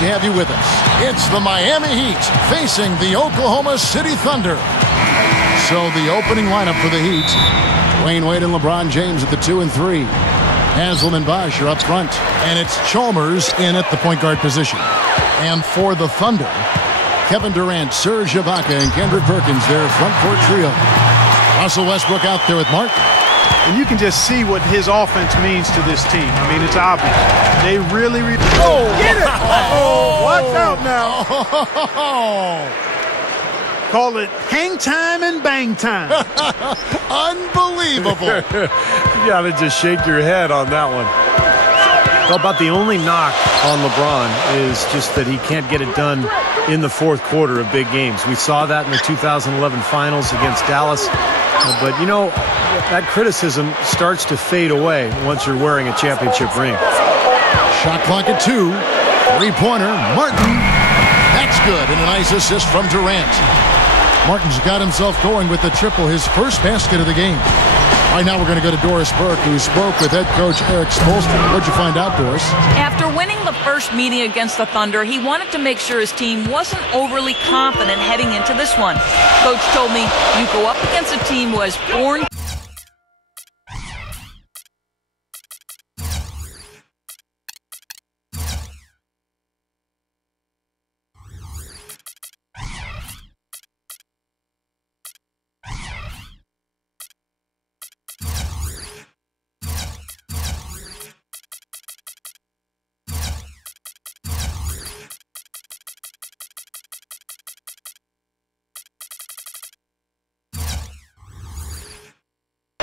to have you with us. It's the Miami Heat facing the Oklahoma City Thunder. So the opening lineup for the Heat: Dwyane Wade and LeBron James at the 2 and 3. Haslem and Bosh are up front. And it's Chalmers in at the point guard position. And for the Thunder, Kevin Durant, Serge Ibaka, and Kendrick Perkins, their front court trio. Russell Westbrook out there with Martin. And you can just see what his offense means to this team. I mean, it's obvious. They really oh, get it! Oh, watch out now. Call it hang time and bang time. Unbelievable. You gotta just shake your head on that one. Well, about the only knock on LeBron is just that he can't get it done in the fourth quarter of big games. We saw that in the 2011 finals against Dallas. But, you know, that criticism starts to fade away once you're wearing a championship ring. Shot clock at 2. Three-pointer, Martin. That's good, and a nice assist from Durant. Martin's got himself going with the triple, his first basket of the game. Right now we're going to go to Doris Burke, who spoke with head coach Eric Spoelstra. What'd you find out, Doris? After winning the first meeting against the Thunder, he wanted to make sure his team wasn't overly confident heading into this one. Coach told me, you go up against a team who has 4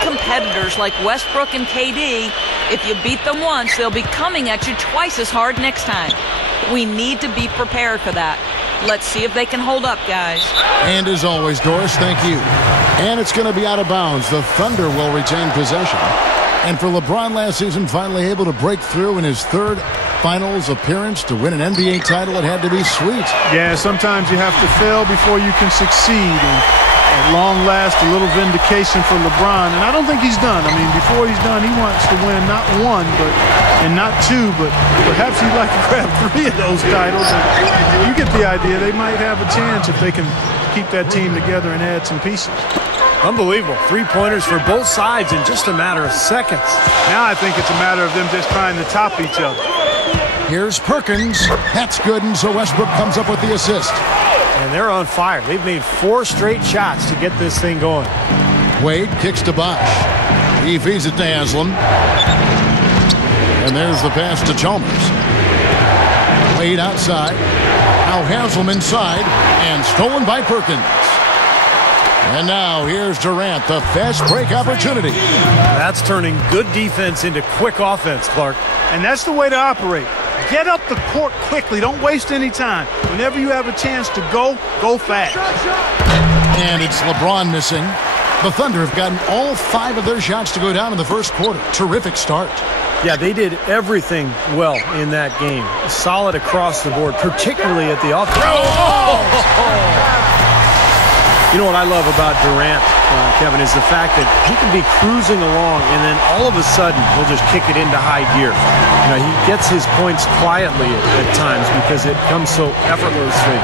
competitors like Westbrook and KD. If you beat them once, they'll be coming at you twice as hard next time. We need to be prepared for that. Let's see if they can hold up, guys. And as always, Doris, thank you. And it's going to be out of bounds. The Thunder will retain possession. And for LeBron last season, finally able to break through in his third finals appearance to win an NBA title, it had to be sweet. Yeah, sometimes you have to fail before you can succeed. And at long last, a little vindication for LeBron. And I don't think he's done. I mean, before he's done, he wants to win not 1 and not 2, but perhaps he'd like to grab 3 of those titles. And you get the idea. They might have a chance if they can keep that team together and add some pieces. Unbelievable. 3-pointers for both sides in just a matter of seconds. Now I think it's a matter of them just trying to top each other. Here's Perkins. That's good, and so Westbrook comes up with the assist. And they're on fire. They've made 4 straight shots to get this thing going. Wade kicks to Bosh. He feeds it to Haslem. And there's the pass to Chalmers. Wade outside. Now Haslem inside. And stolen by Perkins. And now here's Durant, the fast break opportunity. That's turning good defense into quick offense, Clark. And that's the way to operate. Get up the court quickly. Don't waste any time. Whenever you have a chance to go fast. And it's LeBron missing. The Thunder have gotten all 5 of their shots to go down in the first quarter. Terrific start. Yeah, they did everything well in that game. Solid across the board, particularly at the offense. You know what I love about Durant, Kevin, is the fact that he can be cruising along and then all of a sudden he'll just kick it into high gear. You know, he gets his points quietly at times because it comes so effortlessly.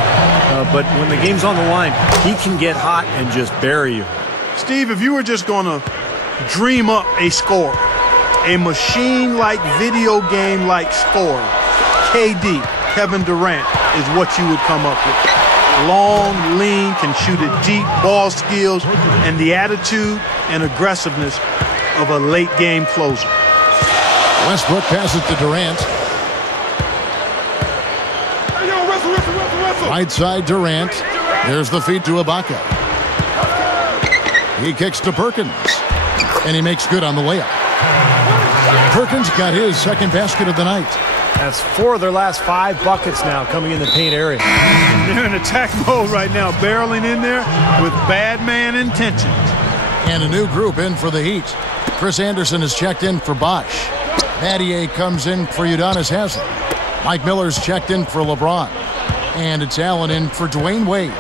But when the game's on the line, he can get hot and just bury you. Steve, if you were just going to dream up a score, a machine-like, video game-like score, KD, Kevin Durant, is what you would come up with. Long, lean, can shoot it deep, ball skills, and the attitude and aggressiveness of a late-game closer. Westbrook passes to Durant. Right side Durant. There's the feed to Ibaka. He kicks to Perkins. And he makes good on the layup. Perkins got his second basket of the night. That's 4 of their last 5 buckets now coming in the paint area. They're in attack mode right now, barreling in there with bad man intentions. And a new group in for the Heat. Chris Anderson is checked in for Bosh. Battier comes in for Udonis Haslem. Mike Miller's checked in for LeBron. And it's Allen in for Dwyane Wade.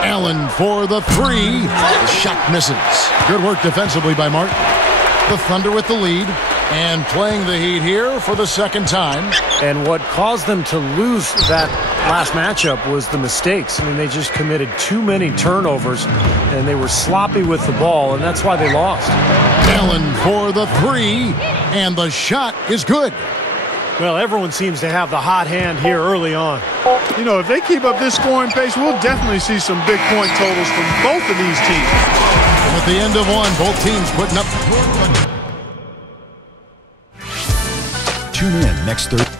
Allen for the 3. The shot misses. Good work defensively by Martin. The Thunder with the lead. And playing the Heat here for the second time. And what caused them to lose that last matchup was the mistakes. I mean, they just committed too many turnovers, and they were sloppy with the ball, and that's why they lost. Allen for the three, and the shot is good. Well, everyone seems to have the hot hand here early on. You know, if they keep up this scoring pace, we'll definitely see some big point totals from both of these teams. And at the end of one, both teams putting up. Tune in next Thursday.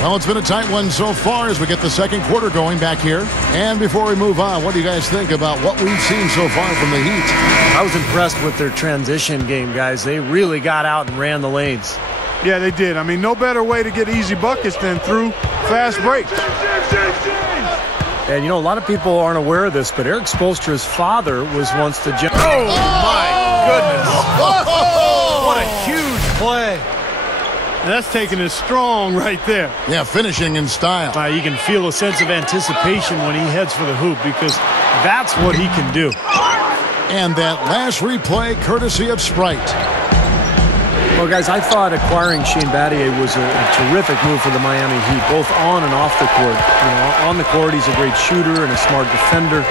Well, it's been a tight one so far as we get the second quarter going back here. And before we move on, what do you guys think about what we've seen so far from the Heat? I was impressed with their transition game, guys. They really got out and ran the lanes. Yeah, they did. I mean, no better way to get easy buckets than through fast breaks. And, you know, a lot of people aren't aware of this, but Eric Spoelstra's father was once the general. Oh, my goodness. What a huge play. And that's taking it strong right there. Yeah, finishing in style. You can feel a sense of anticipation when he heads for the hoop because that's what he can do. And that last replay courtesy of Sprite. Well, guys, I thought acquiring Shane Battier was a terrific move for the Miami Heat, both on and off the court. You know, on the court, he's a great shooter and a smart defender.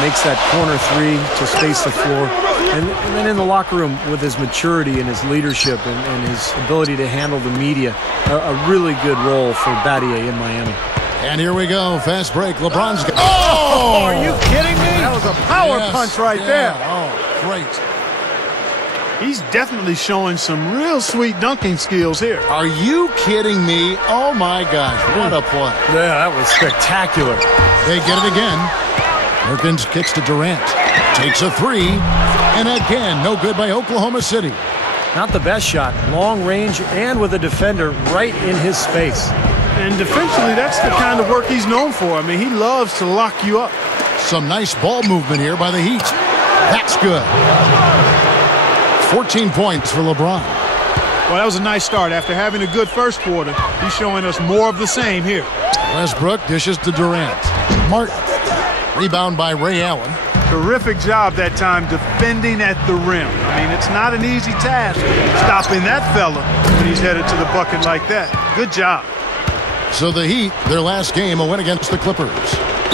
Makes that corner three to space the floor. And then in the locker room with his maturity and his leadership and his ability to handle the media, a really good role for Battier in Miami. And here we go. Fast break. LeBron's got. Oh! Are you kidding me? That was a power punch right there. Oh, great. He's definitely showing some real sweet dunking skills here. Are you kidding me? Oh, my gosh. What a play. Yeah, that was spectacular. They get it again. Perkins kicks to Durant. Takes a three. And again, no good by Oklahoma City. Not the best shot. Long range and with a defender right in his space. And defensively, that's the kind of work he's known for. I mean, he loves to lock you up. Some nice ball movement here by the Heat. That's good. 14 points for LeBron. Well, that was a nice start. After having a good first quarter, he's showing us more of the same here. Westbrook dishes to Durant. Martin. Rebound by Ray Allen. Terrific job that time defending at the rim. I mean, it's not an easy task stopping that fella when he's headed to the bucket like that. Good job. So the Heat, their last game, a win against the Clippers.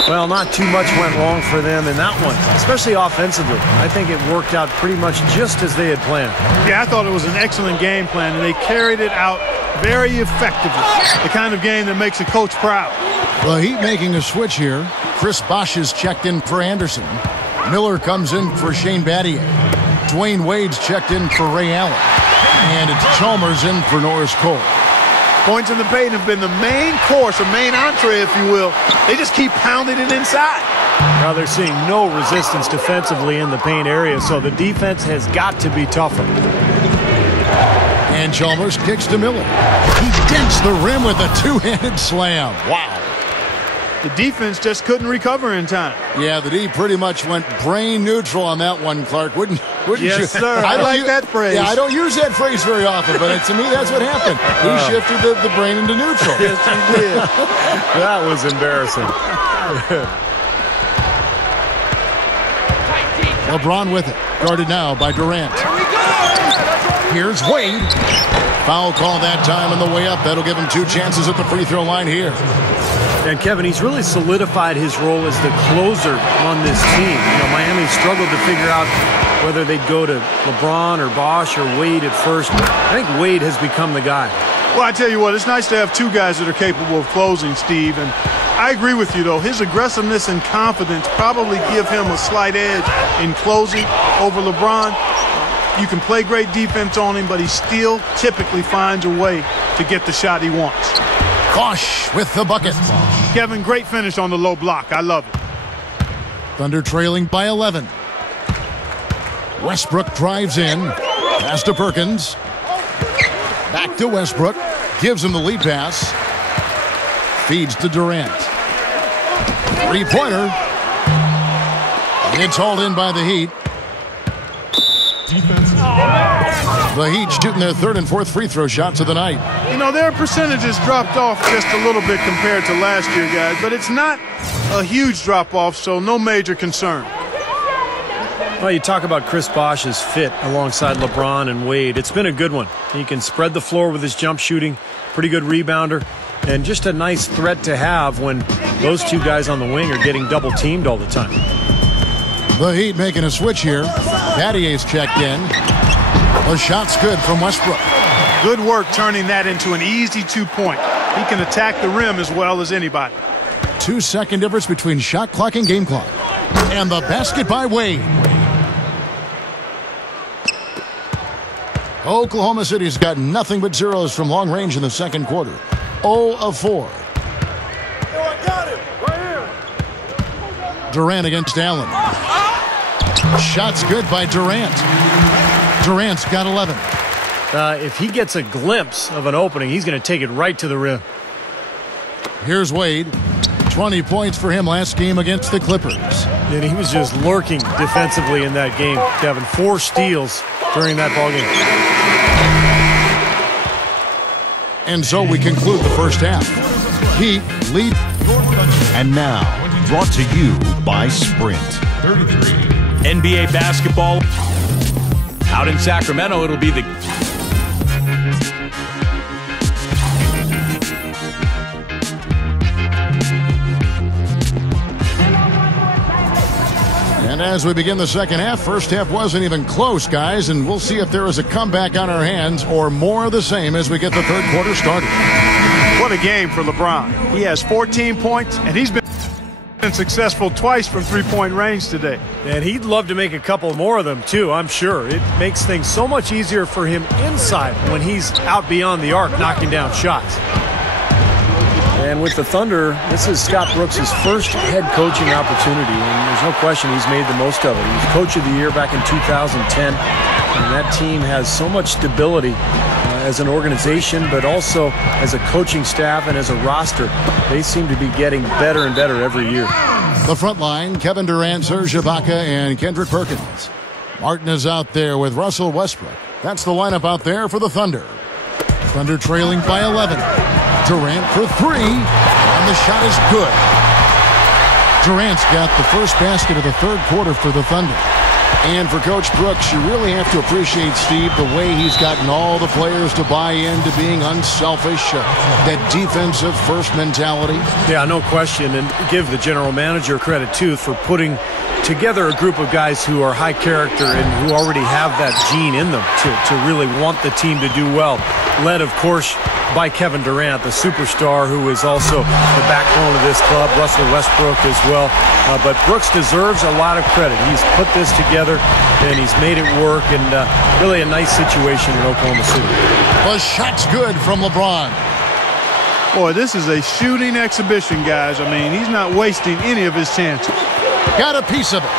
Well, not too much went wrong for them in that one, especially offensively. I think it worked out pretty much just as they had planned. Yeah, I thought it was an excellent game plan, and they carried it out very effectively. The kind of game that makes a coach proud. The Heat making a switch here. Chris Bosh is checked in for Anderson. Miller comes in for Shane Battier. Dwayne Wade's checked in for Ray Allen. And it's Chalmers in for Norris Cole. Points in the paint have been the main course, or main entree, if you will. They just keep pounding it inside. Now they're seeing no resistance defensively in the paint area, so the defense has got to be tougher. And Chalmers kicks to Miller. He dents the rim with a two-handed slam. Wow. The defense just couldn't recover in time. Yeah, the D pretty much went brain neutral on that one, Clark. Wouldn't you? Yes, sir. I like that phrase. Yeah, I don't use that phrase very often, but to me, that's what happened. He shifted the brain into neutral. Yes, he did. That was embarrassing. LeBron with it. Guarded now by Durant. Here's Wade. Foul call that time on the way up. That'll give him 2 chances at the free throw line here. And Kevin, he's really solidified his role as the closer on this team. You know, Miami struggled to figure out whether they'd go to LeBron or Bosh or Wade at first. I think Wade has become the guy. Well, I tell you what, it's nice to have 2 guys that are capable of closing, Steve. And I agree with you, though. His aggressiveness and confidence probably give him a slight edge in closing over LeBron. You can play great defense on him, but he still typically finds a way to get the shot he wants. Bosh with the bucket. Kevin, great finish on the low block. I love it. Thunder trailing by 11. Westbrook drives in. Pass to Perkins. Back to Westbrook. Gives him the lead pass. Feeds to Durant. Three-pointer. It's hauled in by the Heat. The Heat shooting their 3rd and 4th free throw shots of the night. You know, their percentages dropped off just a little bit compared to last year, guys, but it's not a huge drop-off, so no major concern. Well, you talk about Chris Bosh's fit alongside LeBron and Wade. It's been a good one. He can spread the floor with his jump shooting, pretty good rebounder, and just a nice threat to have when those two guys on the wing are getting double teamed all the time. The Heat making a switch here. Battier's checked in. The shot's good from Westbrook. Good work turning that into an easy 2-point. He can attack the rim as well as anybody. 2-second difference between shot clock and game clock. And the basket by Wade. Oklahoma City's got nothing but zeros from long range in the second quarter. 0 of 4. Durant against Allen. Shot's good by Durant. Durant's got 11. If he gets a glimpse of an opening, he's going to take it right to the rim. Here's Wade. 20 points for him last game against the Clippers. And he was just lurking defensively in that game, Kevin. 4 steals during that ballgame. And so we conclude the first half. Heat lead. And now, brought to you by Sprint. 33. NBA basketball. Out in Sacramento, it'll be the... And as we begin the second half, first half wasn't even close, guys, and we'll see if there is a comeback on our hands or more of the same as we get the third quarter started. What a game for LeBron. He has 14 points, and he's been successful twice from three-point range today. And he'd love to make a couple more of them, too, I'm sure. It makes things so much easier for him inside when he's out beyond the arc knocking down shots. And with the Thunder, this is Scott Brooks' first head coaching opportunity, and there's no question he's made the most of it. He was Coach of the Year back in 2010, and that team has so much stability as an organization, but also as a coaching staff and as a roster. They seem to be getting better and better every year. The front line, Kevin Durant, Serge Ibaka, and Kendrick Perkins. Martin is out there with Russell Westbrook. That's the lineup out there for the Thunder. Thunder trailing by 11. Durant for 3, and the shot is good. Durant's got the first basket of the third quarter for the Thunder. And for Coach Brooks, you really have to appreciate, Steve, the way he's gotten all the players to buy into being unselfish, that defensive first mentality. Yeah, no question, and give the general manager credit, too, for putting together a group of guys who are high character and who already have that gene in them to really want the team to do well. Led, of course, by Kevin Durant, the superstar who is also the backbone of this club, Russell Westbrook as well. But Brooks deserves a lot of credit. He's put this together, and he's made it work, and really a nice situation in Oklahoma City. The shot's good from LeBron. Boy, this is a shooting exhibition, guys. I mean, he's not wasting any of his chances. Got a piece of it.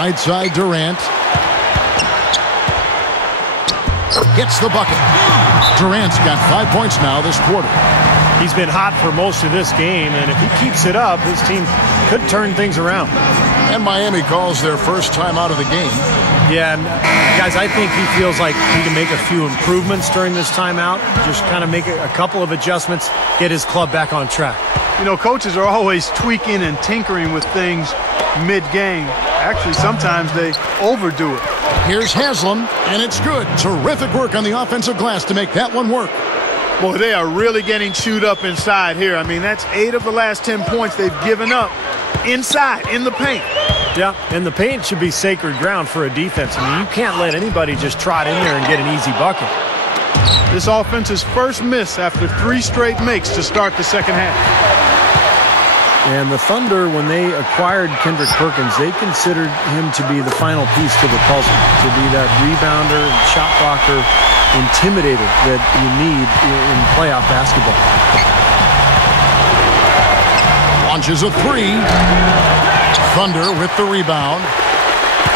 Right side, Durant. Gets the bucket. Durant's got 5 points now this quarter. He's been hot for most of this game, and if he keeps it up, his team could turn things around. And Miami calls their first time out of the game. Yeah, and guys, I think he feels like he can make a few improvements during this timeout, just kind of make a couple of adjustments, get his club back on track. You know, coaches are always tweaking and tinkering with things mid-game. Actually, sometimes they overdo it. Here's Haslam, and it's good. Terrific work on the offensive glass to make that one work. Boy, they are really getting chewed up inside here. I mean, that's 8 of the last 10 points they've given up inside, in the paint. Yeah, and the paint should be sacred ground for a defense. I mean, you can't let anybody just trot in there and get an easy bucket. This offense's first miss after 3 straight makes to start the second half. And the Thunder, when they acquired Kendrick Perkins, they considered him to be the final piece to the puzzle, to be that rebounder, shot blocker, intimidator that you need in playoff basketball. Launches a 3. Thunder with the rebound.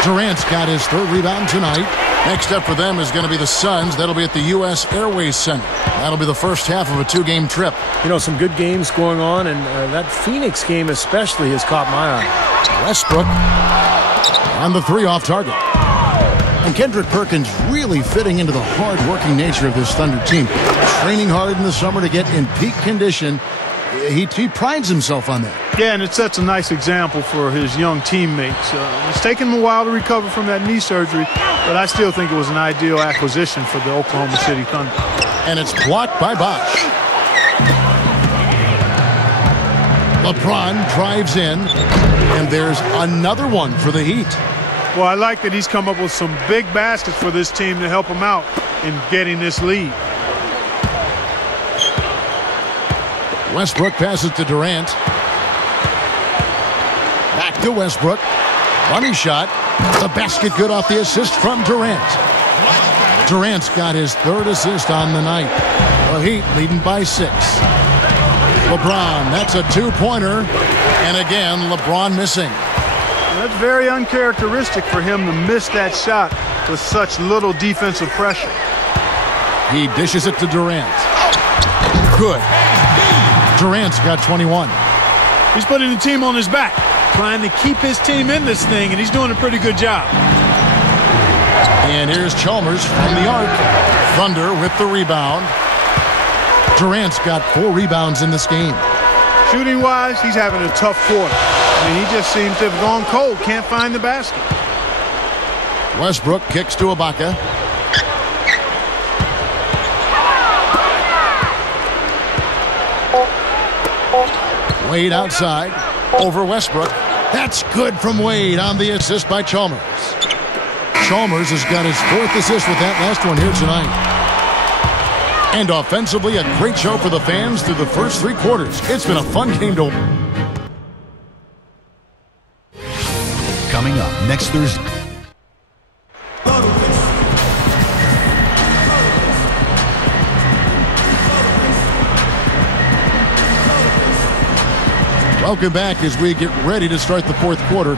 Durant's got his 3rd rebound tonight. Next up for them is going to be the Suns. That'll be at the U.S. Airways Center. That'll be the first half of a 2-game trip. You know, some good games going on, and that Phoenix game especially has caught my eye. Westbrook on the 3 off target. And Kendrick Perkins really fitting into the hard-working nature of this Thunder team. Training hard in the summer to get in peak condition. He prides himself on that. Yeah, and it sets a nice example for his young teammates. It's taken him a while to recover from that knee surgery, but I still think it was an ideal acquisition for the Oklahoma City Thunder. And it's blocked by Bosh. LeBron drives in, and there's another one for the Heat. Well, I like that he's come up with some big baskets for this team to help him out in getting this lead. Westbrook passes to Durant. Back to Westbrook. Running shot. The basket good off the assist from Durant. Durant's got his third assist on the night. The Heat leading by 6. LeBron, that's a two-pointer. And again, LeBron missing. That's very uncharacteristic for him to miss that shot with such little defensive pressure. He dishes it to Durant. Good. Durant's got 21. He's putting the team on his back, trying to keep his team in this thing, and he's doing a pretty good job. And here's Chalmers from the arc. Thunder with the rebound. Durant's got 4 rebounds in this game. Shooting-wise, he's having a tough quarter. I mean, he just seems to have gone cold, can't find the basket. Westbrook kicks to Ibaka. Wade outside, over Westbrook. That's good from Wade on the assist by Chalmers. Chalmers has got his 4th assist with that last one here tonight. And offensively, a great show for the fans through the first 3 quarters. It's been a fun game to... Coming up next Thursday. Welcome back as we get ready to start the 4th quarter.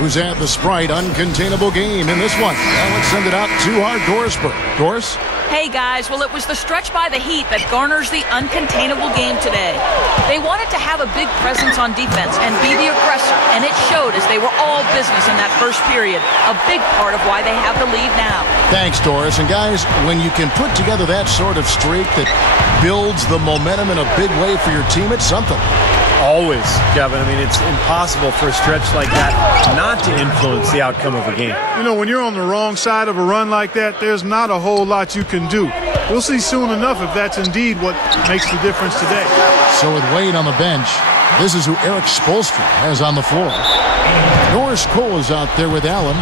Who's at the Sprite uncontainable game in this one? Well, let's send it out to our Dorisburg. Doris? Hey guys, well it was the stretch by the Heat that garners the uncontainable game today. They wanted to have a big presence on defense and be the aggressor, and it showed as they were all business in that first period. A big part of why they have the lead now. Thanks, Doris. And guys, when you can put together that sort of streak that builds the momentum in a big way for your team, it's something. Always, Kevin. I mean, it's impossible for a stretch like that not to influence the outcome of a game. You know, when you're on the wrong side of a run like that, there's not a whole lot you can do. We'll see soon enough if that's indeed what makes the difference today. So with Wade on the bench, this is who Eric Spoelstra has on the floor. Norris Cole is out there with Allen.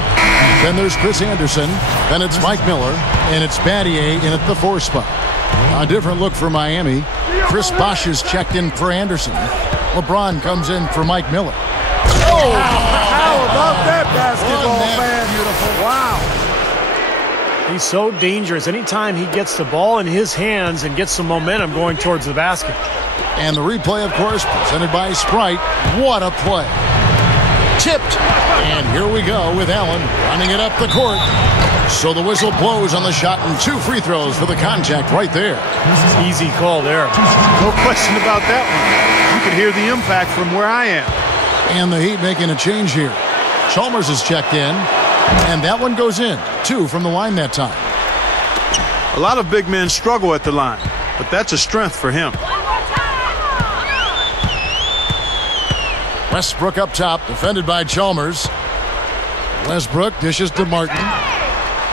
Then there's Chris Anderson. Then it's Mike Miller. And it's Battier in at the 4 spot. A different look for Miami. Chris Bosh is checked in for Anderson. LeBron comes in for Mike Miller. Oh, how about that basketball, man? Beautiful. Wow. He's so dangerous. Anytime he gets the ball in his hands and gets some momentum going towards the basket. And the replay, of course, presented by Sprite. What a play. Tipped. And here we go with Allen running it up the court. So the whistle blows on the shot and 2 free throws for the contact right there. Easy call there. No question about that one. You can hear the impact from where I am. And the Heat making a change here. Chalmers is checked in, and that one goes in. 2 from the line that time. A lot of big men struggle at the line, but that's a strength for him. Westbrook up top, defended by Chalmers. Westbrook dishes to Martin.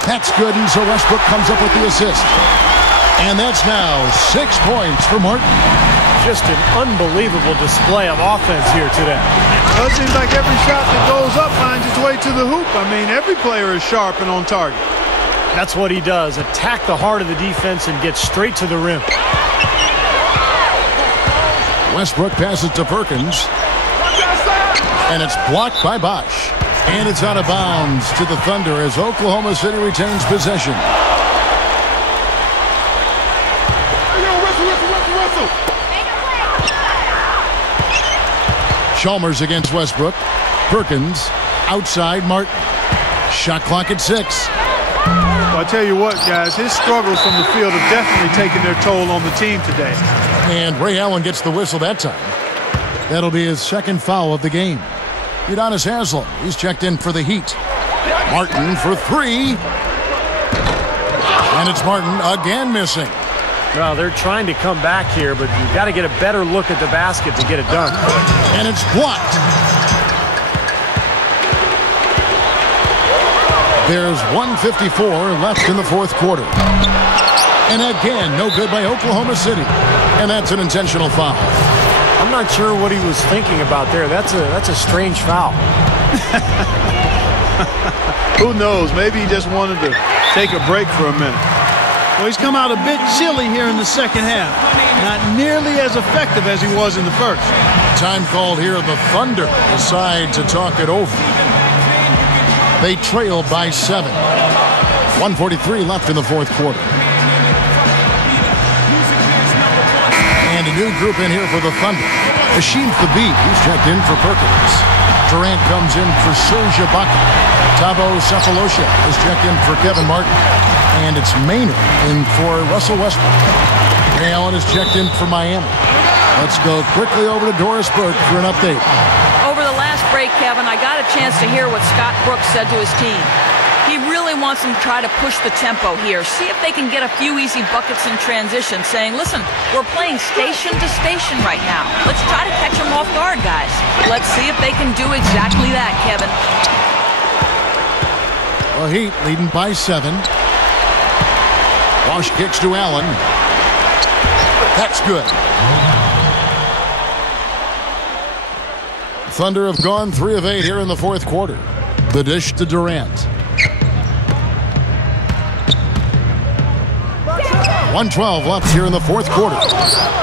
That's good, and so Westbrook comes up with the assist. And that's now 6 points for Martin. Just an unbelievable display of offense here today. Well, it seems like every shot that goes up finds its way to the hoop. I mean, every player is sharp and on target. That's what he does. Attack the heart of the defense and get straight to the rim. Westbrook passes to Perkins. And it's blocked by Bosh. And it's out of bounds to the Thunder as Oklahoma City retains possession. Chalmers against Westbrook. Perkins outside Martin. Shot clock at 6. Well, I tell you what, guys, his struggles from the field have definitely taken their toll on the team today. And Ray Allen gets the whistle that time. That'll be his 2nd foul of the game. Udonis Haslem, he's checked in for the Heat. Martin for 3. And it's Martin again missing. Well, they're trying to come back here, but you've got to get a better look at the basket to get it done. And it's blocked. There's 1:54 left in the fourth quarter. And again, no good by Oklahoma City. And that's an intentional foul. I'm not sure what he was thinking about there. That's a strange foul. Who knows? Maybe he just wanted to take a break for a minute. Well, he's come out a bit chilly here in the second half. Not nearly as effective as he was in the first. Time called here. The Thunder decide to talk it over. They trail by 7. 1:43 left in the fourth quarter. And a new group in here for the Thunder. Hasheem Thabeet, he's checked in for Perkins. Durant comes in for Serge Ibaka. Thabo Sefolosha is checked in for Kevin Martin. And it's Maynard in for Russell Westbrook. Ray Allen is checked in for Miami. Let's go quickly over to Doris Burke for an update. Over the last break, Kevin, I got a chance to hear what Scott Brooks said to his team. He really wants them to try to push the tempo here, see if they can get a few easy buckets in transition, saying, listen, we're playing station to station right now. Let's try to catch them off guard, guys. Let's see if they can do exactly that, Kevin. The Heat leading by 7. Wash kicks to Allen. That's good. Thunder have gone 3 of 8 here in the fourth quarter. The dish to Durant. 1:12 left here in the fourth quarter.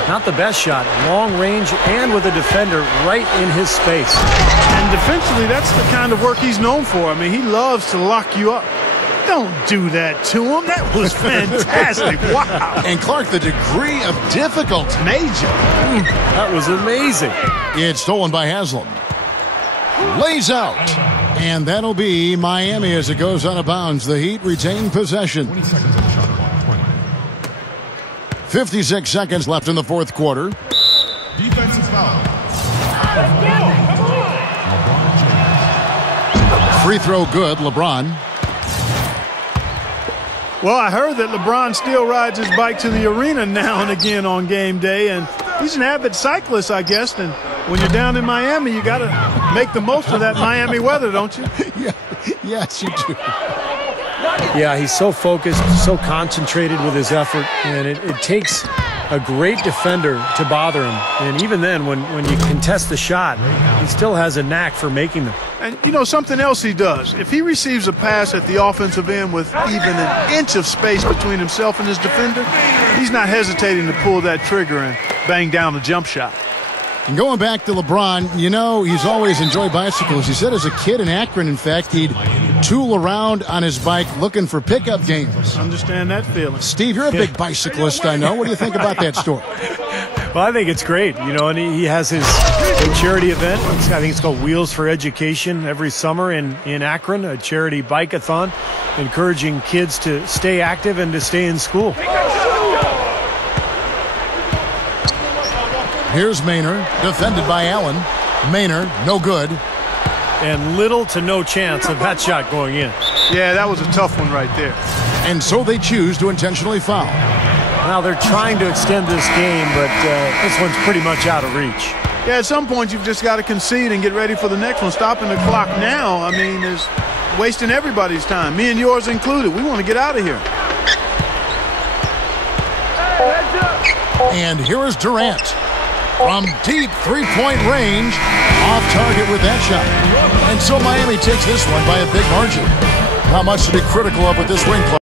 Not the best shot. Long range and with a defender right in his space. And defensively, that's the kind of work he's known for. I mean, he loves to lock you up. Don't do that to him. That was fantastic. Wow. And Clark, the degree of difficulty. Major. That was amazing. It's stolen by Haslam. Lays out. And that'll be Miami as it goes out of bounds. The Heat retain possession. 56 seconds left in the fourth quarter. Defensive foul. Free throw good, LeBron. Well, I heard that LeBron still rides his bike to the arena now and again on game day, and he's an avid cyclist, I guess. And when you're down in Miami, you got to make the most of that Miami weather, don't you? Yeah, yes, you do. Yeah, he's so focused, so concentrated with his effort, and it takes a great defender to bother him. And even then, when you contest the shot, he still has a knack for making them. And, you know, something else he does. If he receives a pass at the offensive end with even an inch of space between himself and his defender, he's not hesitating to pull that trigger and bang down the jump shot. And going back to LeBron, you know, he's always enjoyed bicycles. He said as a kid in Akron, in fact, he'd tool around on his bike looking for pickup games. Understand that feeling. Steve, you're a big bicyclist, I know. What do you think about that story? Well, I think it's great, you know, and he has his charity event. I think it's called Wheels for Education every summer in Akron, a charity bike-a-thon, encouraging kids to stay active and to stay in school. Here's Maynard, defended by Allen. Maynard, no good. And little to no chance of that shot going in. Yeah, that was a tough one right there. And so they choose to intentionally foul. Now they're trying to extend this game, but this one's pretty much out of reach. Yeah, at some point you've just got to concede and get ready for the next one. Stopping the clock now, I mean, is wasting everybody's time, me and yours included. We want to get out of here. And here is Durant. From deep three-point range, off target with that shot. And so Miami takes this one by a big margin. Not much to be critical of with this win, Clark.